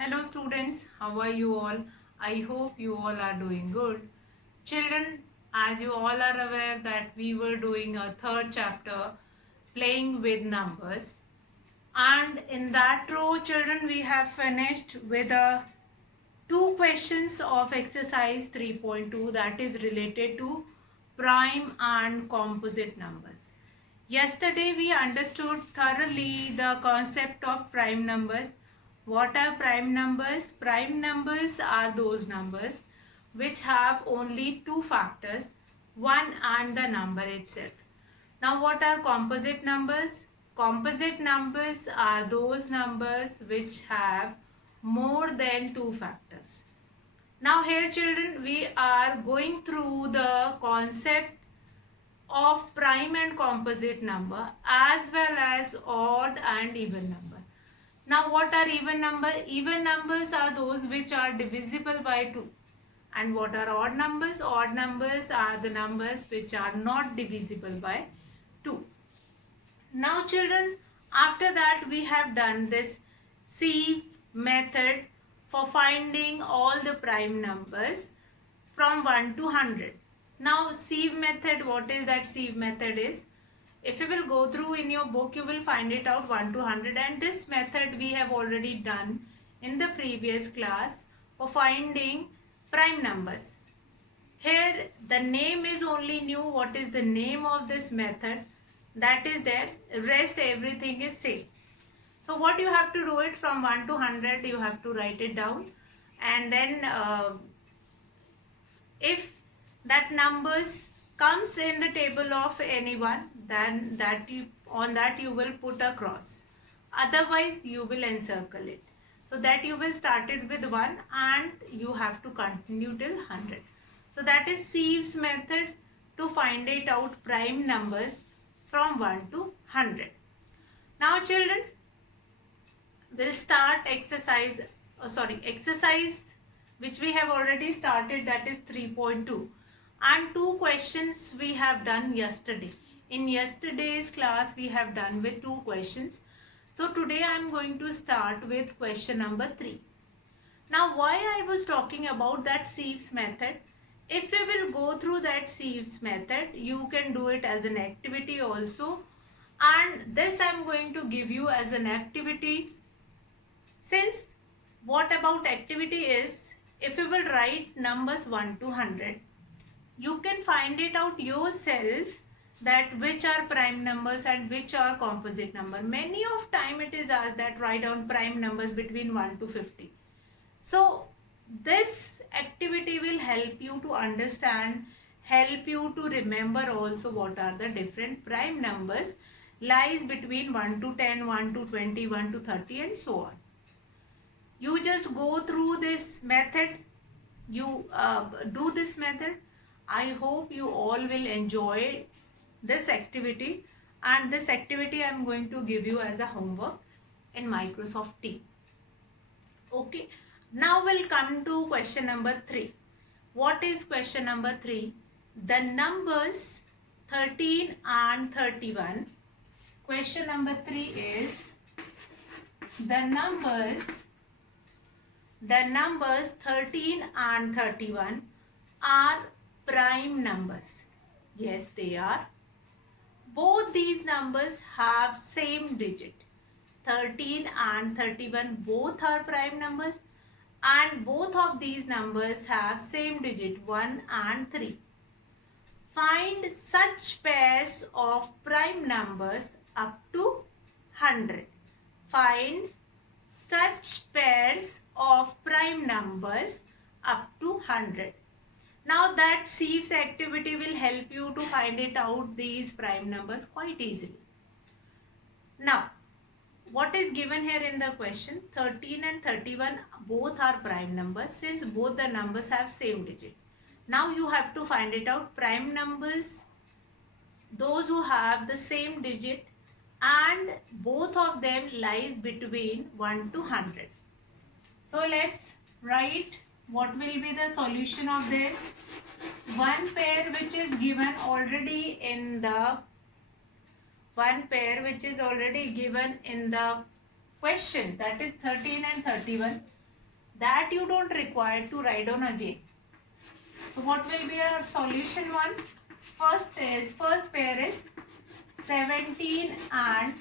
Hello students, how are you all? I hope you all are doing good. Children, as you all are aware that we were doing a third chapter, playing with numbers, and in that row children we have finished with two questions of exercise 3.2 that is related to prime and composite numbers. Yesterday we understood thoroughly the concept of prime numbers. What are prime numbers? Prime numbers are those numbers which have only two factors, one and the number itself. Now what are composite numbers? Composite numbers are those numbers which have more than two factors. Now here children we are going through the concept of prime and composite number as well as odd and even number. Now what are even number? Even numbers are those which are divisible by 2. And what are odd numbers? Odd numbers are the numbers which are not divisible by 2. Now children, after that we have done this sieve method for finding all the prime numbers from 1 to 100. Now sieve method, what is that sieve method is? If you will go through in your book, you will find it out 1 to 100, and this method we have already done in the previous class for finding prime numbers. Here the name is only new. What is the name of this method? That is there. Rest everything is same. So what you have to do it from 1 to 100, you have to write it down, and then if that numbers comes in the table of anyone, then on that you will put a cross. Otherwise you will encircle it. So that you will start it with 1 and you have to continue till 100. So that is Sieve's method to find it out prime numbers from 1 to 100. Now children, we'll start exercise which we have already started, that is 3.2, and two questions we have done yesterday. In yesterday's class we have done with two questions. So today I am going to start with question number 3. Now why I was talking about that Sieve's method? If we will go through that Sieve's method, you can do it as an activity also, and this I am going to give you as an activity. Since what about activity is, if you will write numbers 1 to 100, you can find it out yourself that which are prime numbers and which are composite number. Many of time it is asked that write down prime numbers between 1 to 50. So this activity will help you to understand, help you to remember also what are the different prime numbers lies between 1 to 10, 1 to 20, 1 to 30 and so on. You just go through this method, you do this method. I hope you all will enjoy this activity, and this activity I am going to give you as a homework in Microsoft Team. Okay, now we'll come to question number 3. What is question number 3? The numbers 13 and 31. Question number 3 is the numbers 13 and 31 are prime numbers. Yes, they are. Both these numbers have same digit. 13 and 31 both are prime numbers, and both of these numbers have same digit 1 and 3. Find such pairs of prime numbers up to 100. Find such pairs of prime numbers up to 100. Now that Sieve's activity will help you to find it out these prime numbers quite easily. Now what is given here in the question? 13 and 31 both are prime numbers, since both the numbers have same digit. Now you have to find it out prime numbers, those who have the same digit and both of them lies between 1 to 100. So let's write what will be the solution of this. One pair which is given already in the question, that is 13 and 31. that you don't require to write down again. So what will be our solution one? First pair is 17 and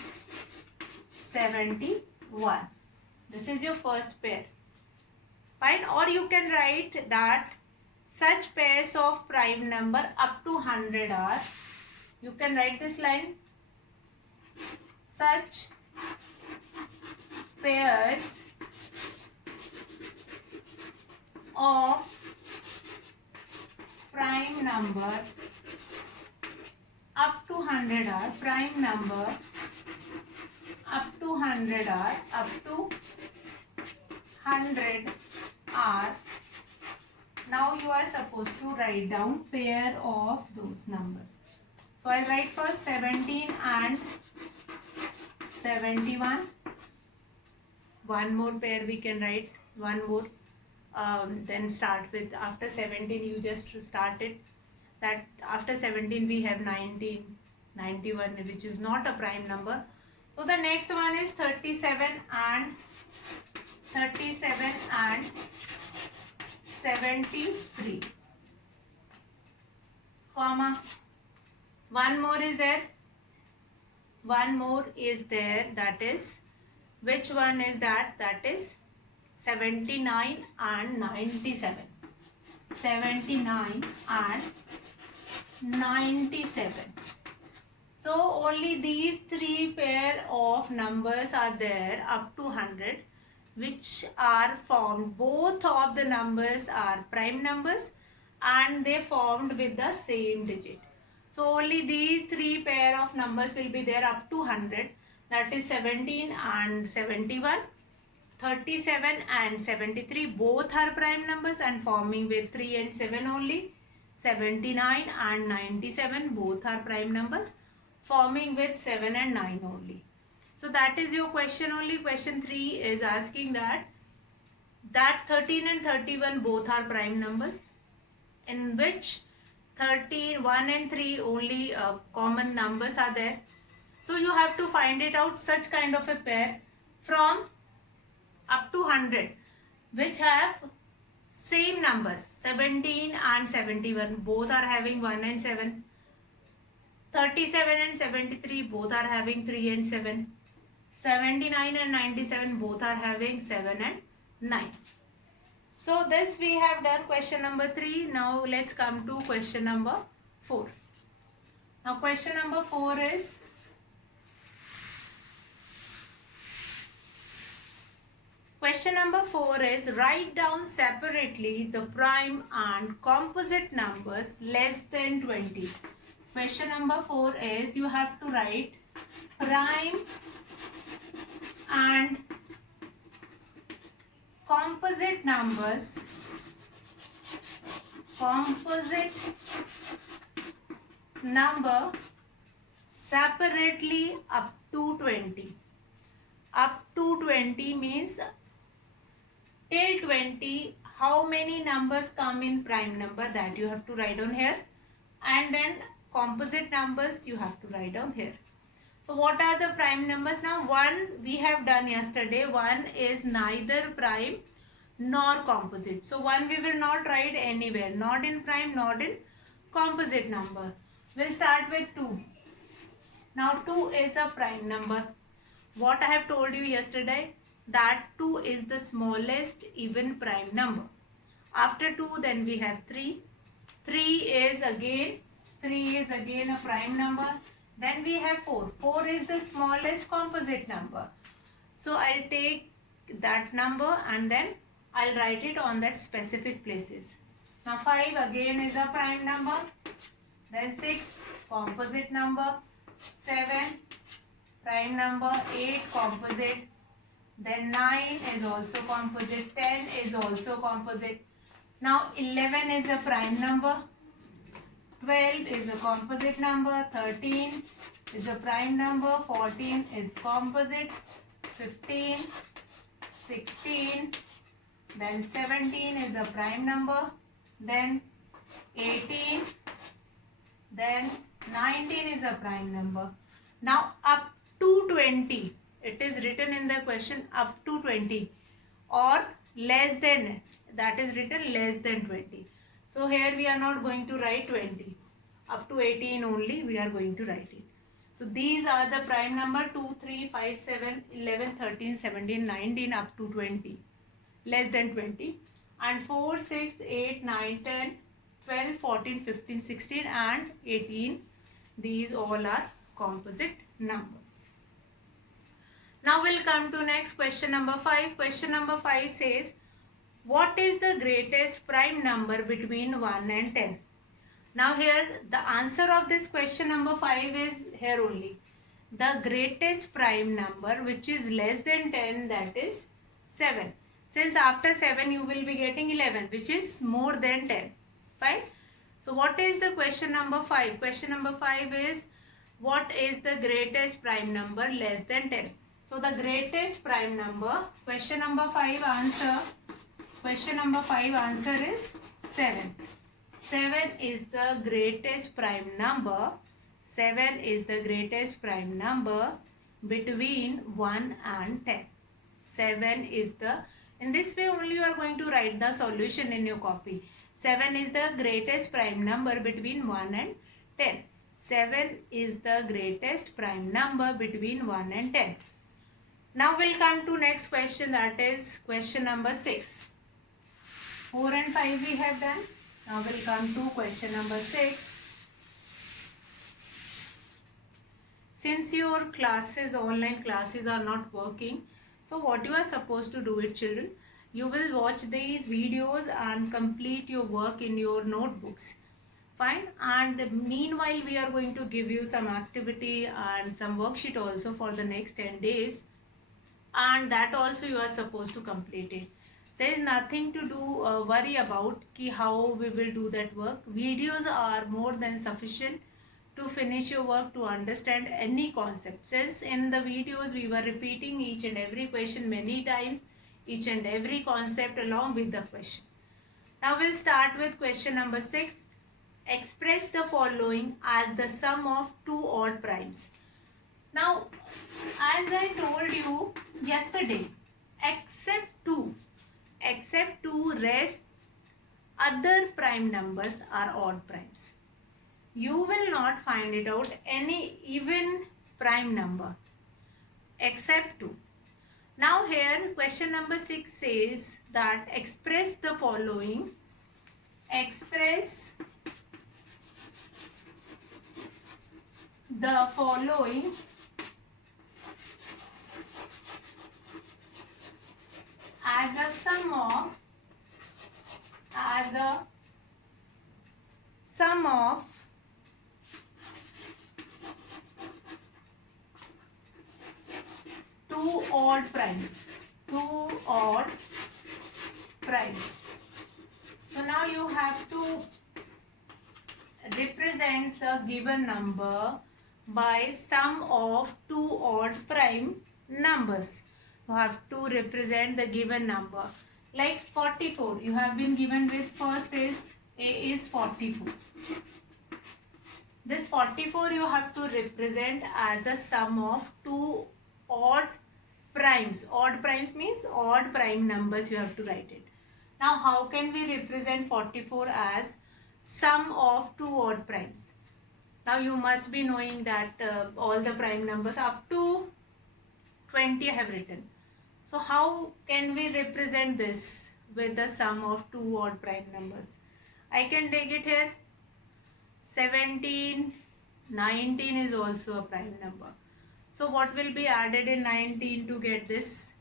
71. This is your first pair. Fine. Or you can write that such pairs of prime number up to 100 are, you can write this line, such pairs of prime number up to 100 are, prime number up to 100 are, up to 100 are. Now you are supposed to write down pair of those numbers. So I'll write first 17 and 71. One more pair we can write, one more. Then start with, after 17 you just start it. That after 17 we have 19, 91, which is not a prime number. So the next one is 37 and 73, comma. One more is there. That is, which one is that? That is 79 and 97. 79 and 97. So only these three pair of numbers are there up to 100, which are formed. Both of the numbers are prime numbers and they formed with the same digit. So only these three pair of numbers will be there up to 100. That is 17 and 71. 37 and 73 both are prime numbers and forming with 3 and 7 only. 79 and 97 both are prime numbers forming with 7 and 9 only. So that is your question only. Question 3 is asking that 13 and 31 both are prime numbers, in which 1 and 3 only common numbers are there. So you have to find it out, such kind of a pair from up to 100 which have same numbers. 17 and 71 both are having 1 and 7. 37 and 73 both are having 3 and 7. 79 and 97 both are having 7 and 9. So this we have done question number 3. Now let's come to question number 4. Now question number 4 is, write down separately the prime and composite numbers less than 20. Question number 4 is, you have to write prime and composite numbers, number separately up to 20. Up to 20 means till 20 how many numbers come in prime number, that you have to write down here, and then composite numbers you have to write down here. So what are the prime numbers? Now 1 we have done yesterday. 1 is neither prime nor composite. So 1 we will not write anywhere, not in prime, not in composite number. We'll start with 2. Now 2 is a prime number. What I have told you yesterday, that 2 is the smallest even prime number. After 2 then we have 3. 3 is again a prime number. Then we have 4. 4 is the smallest composite number. So I'll take that number and then I'll write it on that specific places. Now 5 again is a prime number. Then 6 composite number. 7 prime number. 8 composite. Then 9 is also composite. 10 is also composite. Now 11 is a prime number. 12 is a composite number. 13 is a prime number. 14 is composite. 15, 16, then 17 is a prime number. Then 18, then 19 is a prime number. Now up to 20, it is written in the question up to 20, or less than, that is written less than 20. So here we are not going to write 20. Up to 18 only we are going to write it. So these are the prime number 2, 3, 5, 7, 11, 13, 17, 19 up to 20. Less than 20. And 4, 6, 8, 9, 10, 12, 14, 15, 16 and 18. These all are composite numbers. Now we'll come to next question number 5. Question number 5 says, what is the greatest prime number between 1 and 10? Now here the answer of this question number 5 is here only. The greatest prime number which is less than 10, that is 7. Since after 7 you will be getting 11 which is more than 10. Fine. So what is the question number 5? Question number 5 is, what is the greatest prime number less than 10? So the greatest prime number, question number 5 answer is 7. 7 is the greatest prime number. 7 is the greatest prime number between 1 and 10. 7 is the, in this way only you are going to write the solution in your copy. 7 is the greatest prime number between 1 and 10. 7 is the greatest prime number between 1 and 10. Now we'll come to next question, that is question number 6. 4 and 5 we have done. Now we'll come to question number 6. Since your classes, online classes are not working, so what you are supposed to do it, children, you will watch these videos and complete your work in your notebooks. Fine. And meanwhile we are going to give you some activity and some worksheet also for the next 10 days. And that also you are supposed to complete it. There is nothing to do worry about how we will do that work. Videos are more than sufficient to finish your work, to understand any concept. Since in the videos we were repeating each and every question many times, each and every concept along with the question. Now we'll start with question number 6. Express the following as the sum of two odd primes. Now, as I told you yesterday, except 2 rest other prime numbers are odd primes. You will not find it out any even prime number except 2. Now here question number 6 says that express the following. Express the following as a sum of two odd primes. So now you have to represent the given number by sum of two odd prime numbers. You have to represent the given number. Like 44, you have been given with first is A is 44. This 44 you have to represent as a sum of two odd primes. Odd primes means odd prime numbers, you have to write it. Now how can we represent 44 as sum of two odd primes? Now you must be knowing that all the prime numbers up to 20 I have written. So how can we represent this with the sum of two odd prime numbers? I can take it here. 17, 19 is also a prime number. So what will be added in 19 to get this?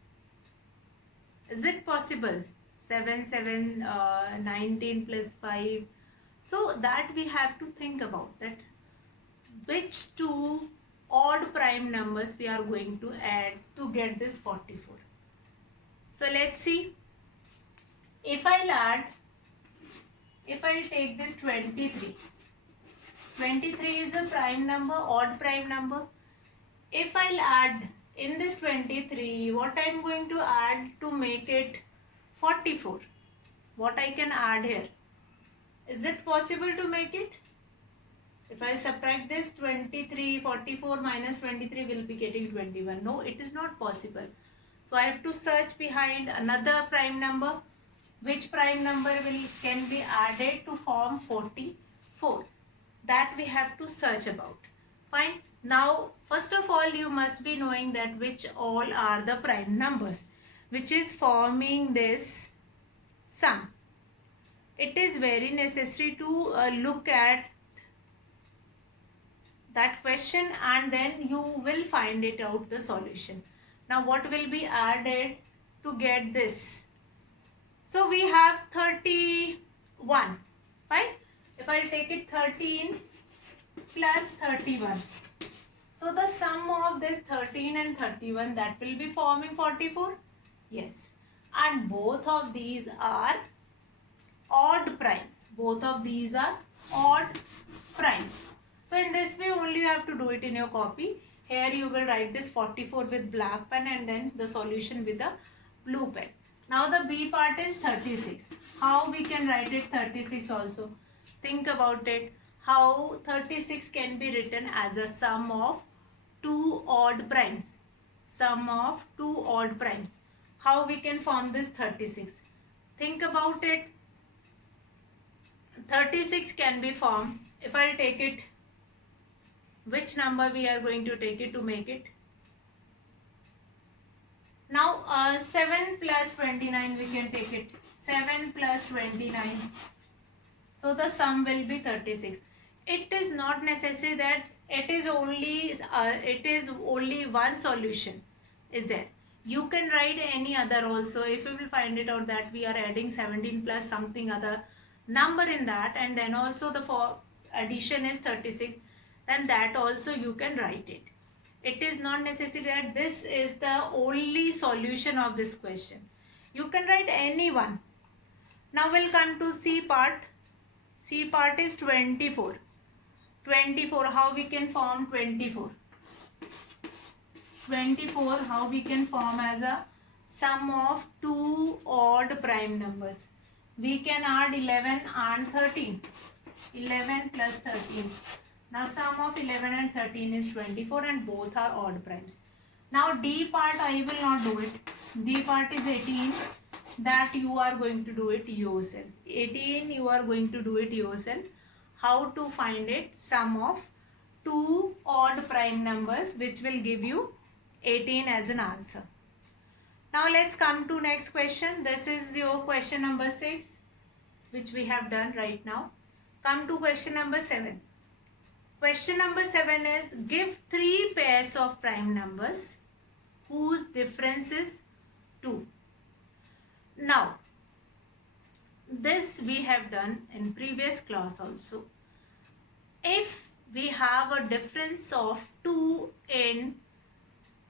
Is it possible? 19 plus 5. So that we have to think about, that which two odd prime numbers we are going to add to get this 44. So let's see. If I'll take this 23. 23 is a prime number, odd prime number. If I'll add in this 23, what I'm going to add to make it 44? What I can add here? Is it possible to make it? If I subtract this 23, 44 minus 23 will be getting 21. No, it is not possible. So I have to search behind another prime number. Which prime number can be added to form 44? That we have to search about. Fine. Now, first of all, you must be knowing that which all are the prime numbers, which is forming this sum. It is very necessary to look at that question and then you will find it out the solution. Now, what will be added to get this? So we have 31. Fine. If I take it 13 plus 31. So the sum of this 13 and 31, that will be forming 44. Yes. And both of these are odd primes. Both of these are odd primes. So in this way only you have to do it in your copy. Here you will write this 44 with black pen and then the solution with the blue pen. Now the B part is 36. How we can write it 36 also? Think about it. How 36 can be written as a sum of two odd primes. Sum of two odd primes. How we can form this 36? Think about it. 36 can be formed. If I take it, which number we are going to take it to make it? Now 7 plus 29 we can take it. 7 plus 29. So the sum will be 36. It is not necessary that it is only one solution is there. You can write any other also. If you will find it out that we are adding 17 plus something other number in that and then also the addition is 36, then that also you can write it. It is not necessary that this is the only solution of this question. You can write any one. Now we'll come to C part. C part is 24. 24, how we can form 24? 24, how we can form as a sum of two odd prime numbers. We can add 11 and 13. 11 plus 13. Now sum of 11 and 13 is 24 and both are odd primes. Now D part I will not do it. D part is 18. That you are going to do it yourself. 18 you are going to do it yourself. How to find it? Sum of two odd prime numbers which will give you 18 as an answer. Now let's come to next question. This is your question number 6 which we have done right now. Come to question number 7. Question number 7 is give 3 pairs of prime numbers whose difference is 2. Now this we have done in previous class also. If we have a difference of 2 in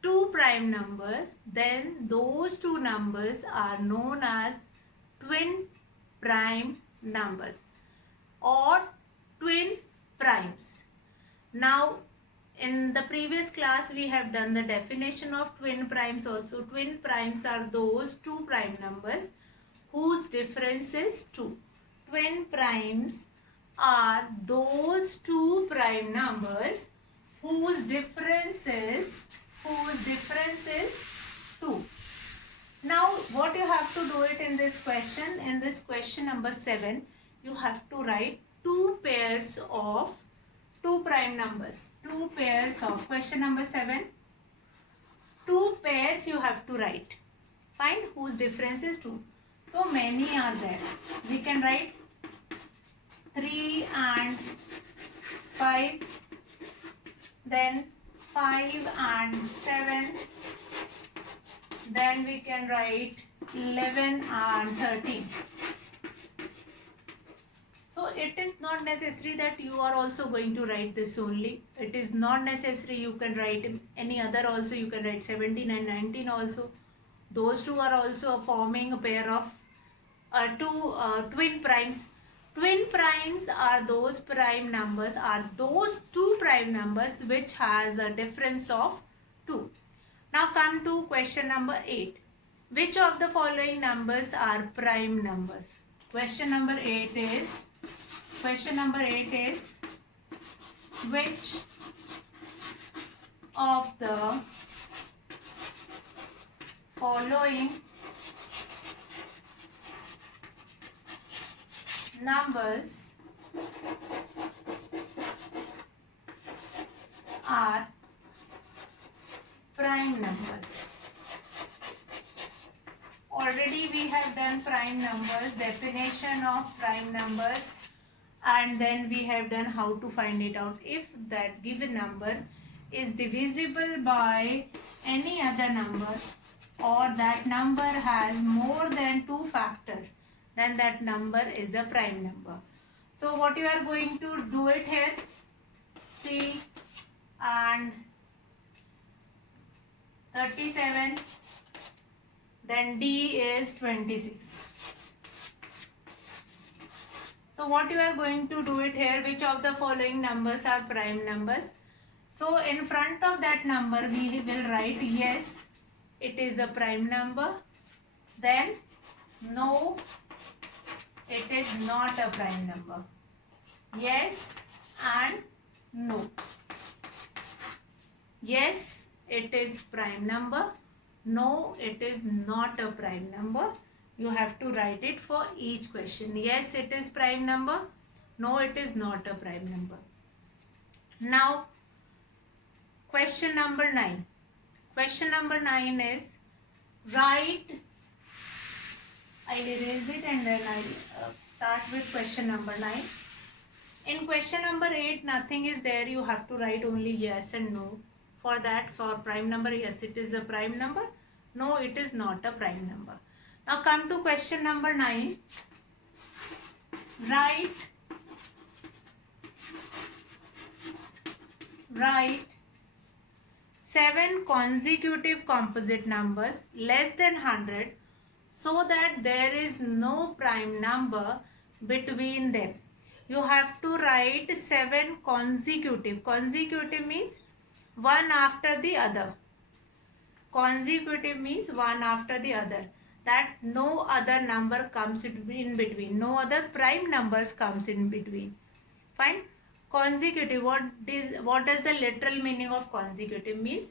2 prime numbers, then those two numbers are known as twin prime numbers or twin primes. Now in the previous class we have done the definition of twin primes also. Twin primes are those two prime numbers whose difference is 2. Twin primes are those two prime numbers whose difference is 2. Now what you have to do it in this question? In this question number 7, you have to write 2 pairs of 2 prime numbers. 2 pairs of question number 7. 2 pairs you have to write. Find whose difference is 2. So many are there. We can write 3 and 5. Then 5 and 7. Then we can write 11 and 13. So it is not necessary that you are also going to write this only. It is not necessary you can write any other also. You can write 17 and 19 also. Those two are also forming a pair of two twin primes. Twin primes are those prime numbers, are those two prime numbers which has a difference of 2. Now come to question number 8. Which of the following numbers are prime numbers? Question number 8 is which of the following numbers are prime numbers. Already we have done prime numbers, definition of prime numbers, and then we have done how to find it out. If that given number is divisible by any other number, or that number has more than 2 factors, then that number is a prime number. So what you are going to do it here, C and 37, then D is 26. So what you are going to do it here, which of the following numbers are prime numbers? So in front of that number we will write yes, it is a prime number, then no, it is not a prime number. Yes and no. Yes, it is prime number. No, it is not a prime number. You have to write it for each question. Yes, it is prime number. No, it is not a prime number. Now, question number 9. Question number 9 is write. I'll erase it and then I'll start with question number 9. In question number 8, nothing is there. You have to write only yes and no. For that, for prime number, yes, it is a prime number. No, it is not a prime number. Now come to question number 9. Write 7 consecutive composite numbers less than 100 so that there is no prime number between them. You have to write 7 consecutive. Consecutive means one after the other. Consecutive means one after the other. That no other number comes in between. No other prime numbers comes in between. Fine. Consecutive. What does the literal meaning of consecutive means?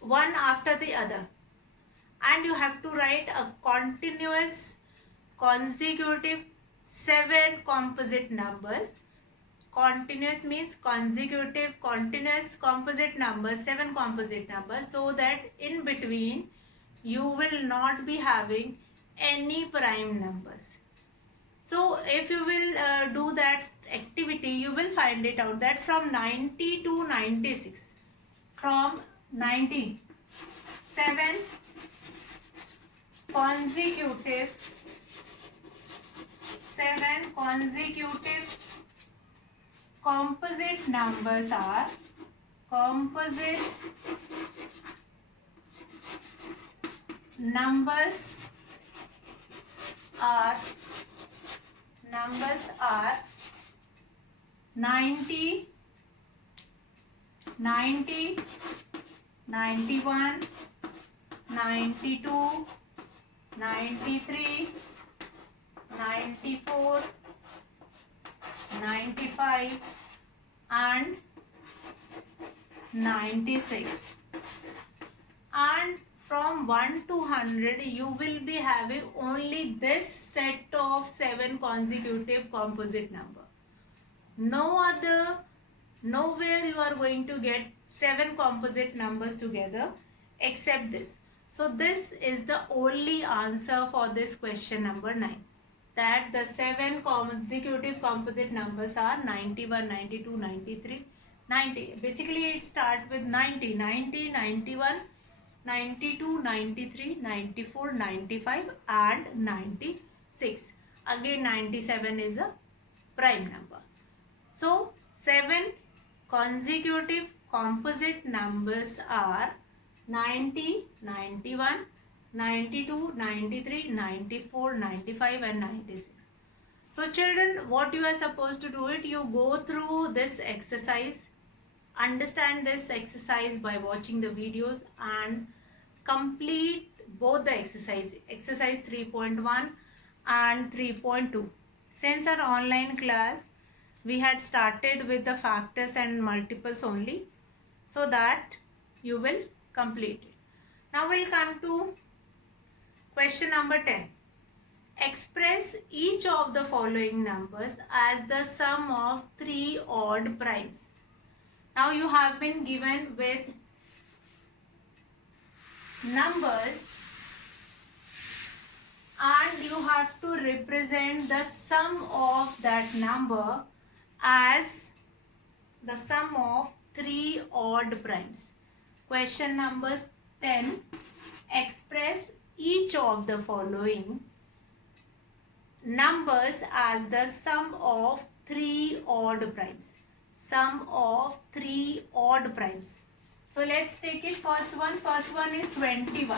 One after the other. And you have to write a continuous consecutive 7 composite numbers. Continuous means consecutive, continuous composite numbers, 7 composite numbers, so that in between you will not be having any prime numbers. So if you will do that activity, you will find it out that from 90 to 96, from 97 consecutive 7 consecutive composite numbers are numbers are 90, 90, 91, 92, 93, 94, 95 and 96. And from 1 to 100 you will be having only this set of 7 consecutive composite number. Nowhere you are going to get 7 composite numbers together except this. So this is the only answer for this question number 9. That the 7 consecutive composite numbers are 91, 92, 93, 90. Basically it starts with 90, 90, 91, 92, 93, 94, 95 and 96. Again 97 is a prime number. So 7 consecutive composite numbers are 90, 91, 92, 93, 94, 95 and 96. So children, what you are supposed to do it, you go through this exercise, understand this exercise by watching the videos and complete both the exercise 3.1 and 3.2. Since our online class, we had started with the factors and multiples only, so that you will complete it. Now we'll come to Question number 10. Express each of the following numbers as the sum of three odd primes. Now you have been given with numbers and you have to represent the sum of that number as the sum of three odd primes. Question number 10. Express each of the following numbers as the sum of three odd primes. Sum of three odd primes. So let's take it first one. First one is 21.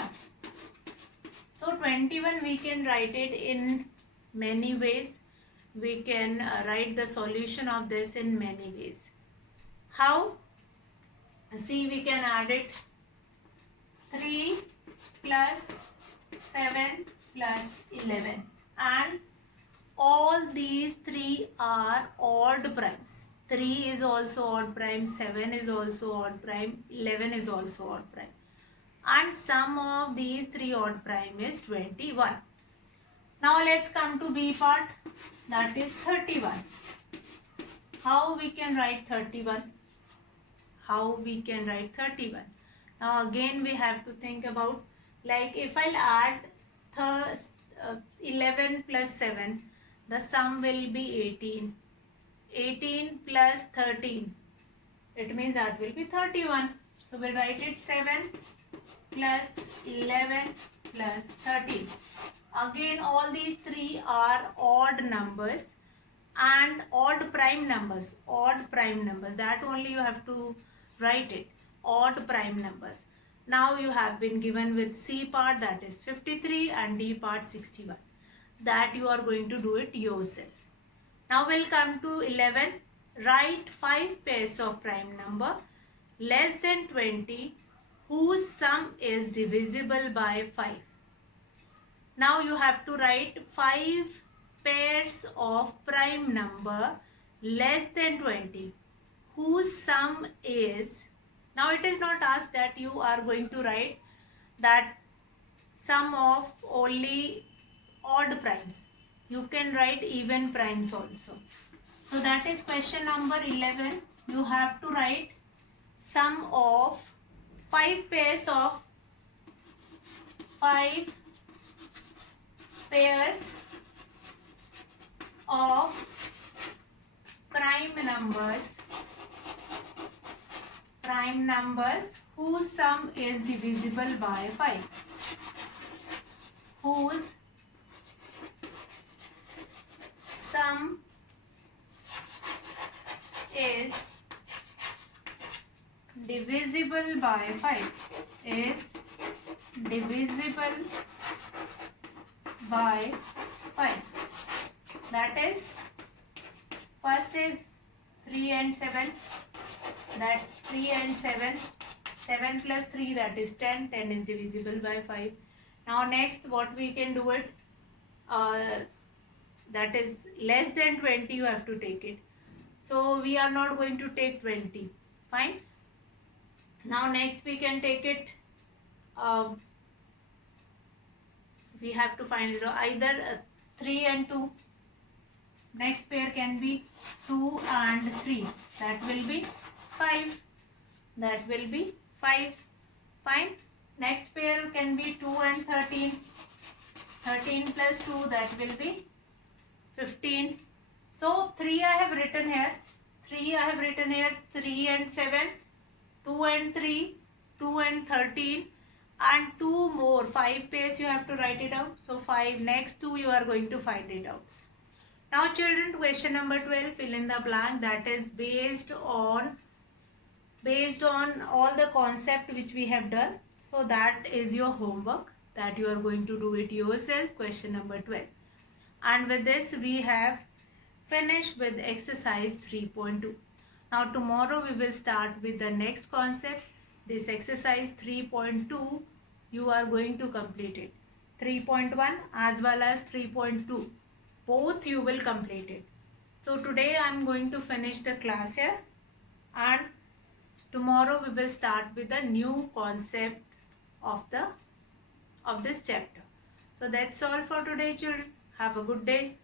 So 21 we can write it in many ways. We can write the solution of this in many ways. How? See, we can add it 3 plus 7 plus 11 and all these three are odd primes. 3 is also odd prime, 7 is also odd prime, 11 is also odd prime. And sum of these three odd prime is 21. Now let's come to B part, that is 31. How we can write 31? How we can write 31? Now again we have to think about, like if I'll add 11 plus 7, the sum will be 18. 18 plus 13, it means that will be 31. So we'll write it 7 plus 11 plus 13. Again all these three are odd numbers and odd prime numbers. Odd prime numbers, that only you have to write it. Odd prime numbers. Now you have been given with C part, that is 53, and D part 61. That you are going to do it yourself. Now we'll come to 11. Write 5 pairs of prime number less than 20 whose sum is divisible by 5. Now you have to write 5 pairs of prime number less than 20 whose sum is, now it is not asked that you are going to write that sum of only odd primes. You can write even primes also. So that is question number 11. You have to write sum of 5 pairs of 5 pairs of prime numbers whose sum is divisible by 5. Whose sum is divisible by 5. Is divisible by 5. That is, first is 3 and 7. That 3 and 7. 7 plus 3, that is 10. 10 is divisible by 5. Now next what we can do it, that is less than 20 you have to take it. So we are not going to take 20. Fine. Now next we can take it, we have to find it either 3 and 2. Next pair can be 2 and 3. That will be 5. That will be 5. Fine. Next pair can be 2 and 13. 13 plus 2, that will be 15. So 3 I have written here. 3 I have written here. 3 and 7. 2 and 3. 2 and 13. And 2 more. 5 pairs you have to write it out. So 5. Next 2 you are going to find it out. Now children, question number 12, fill in the blank. That is based on all the concept which we have done. So that is your homework, that you are going to do it yourself. Question number 12. And with this we have finished with exercise 3.2. Now tomorrow we will start with the next concept. This exercise 3.2 you are going to complete it. 3.1 as well as 3.2. Both you will complete it. So today I am going to finish the class here, and tomorrow we will start with the new concept of this chapter. So that's all for today, children. Have a good day.